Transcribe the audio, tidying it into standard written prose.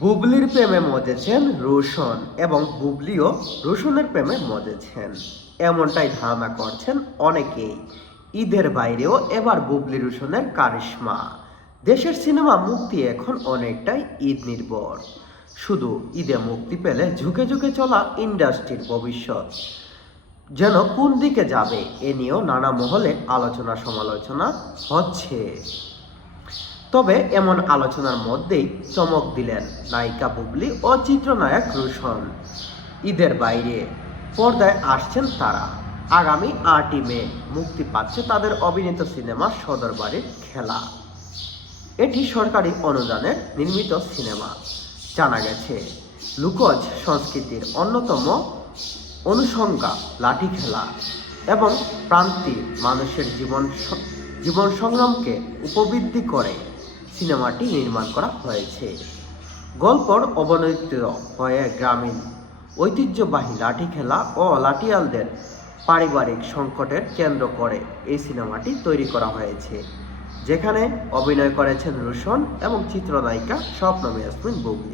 বুবলির প্রেমে মজেছেন রোশন এবং বুবলিও রোশনের প্রেমে মজেছেন, এমনটাই ধারণা করছেন অনেকেই। ঈদের বাইরেও এবার বুবলি রোশনের কারিশমা। দেশের সিনেমা মুক্তি এখন অনেকটাই ঈদ নির্ভর। শুধু ঈদে মুক্তি পেলে ঝুঁকে ঝুঁকে চলা ইন্ডাস্ট্রির ভবিষ্যৎ যেন কোন দিকে যাবে এ নিয়েও নানা মহলে আলোচনা সমালোচনা হচ্ছে। তবে এমন আলোচনার মধ্যেই চমক দিলেন নায়িকা বুবলি ও চিত্রনায়ক রোশন। ঈদের বাইরে পর্দায় আসছেন তারা। আগামী ৮ই মে মুক্তি পাচ্ছে তাদের অভিনীত সিনেমা সদর বাড়ির খেলা। এটি সরকারি অনুদানে নির্মিত সিনেমা। জানা গেছে, লোকজ সংস্কৃতির অন্যতম অনুষঙ্গা লাঠি খেলা এবং প্রান্তিক মানুষের জীবন সংগ্রামকে উপবৃদ্ধি করে সিনেমাটি নির্মাণ করা হয়েছে। গল্পর অবনতিত হয়ে গ্রামীণ ঐতিহ্যবাহী লাঠি খেলা ও লাঠিয়ালদের পারিবারিক সংকটের কেন্দ্র করে এই সিনেমাটি তৈরি করা হয়েছে, যেখানে অভিনয় করেছেন রোশন এবং চিত্রনায়িকা শবনম ইয়াসমিন বুবলি।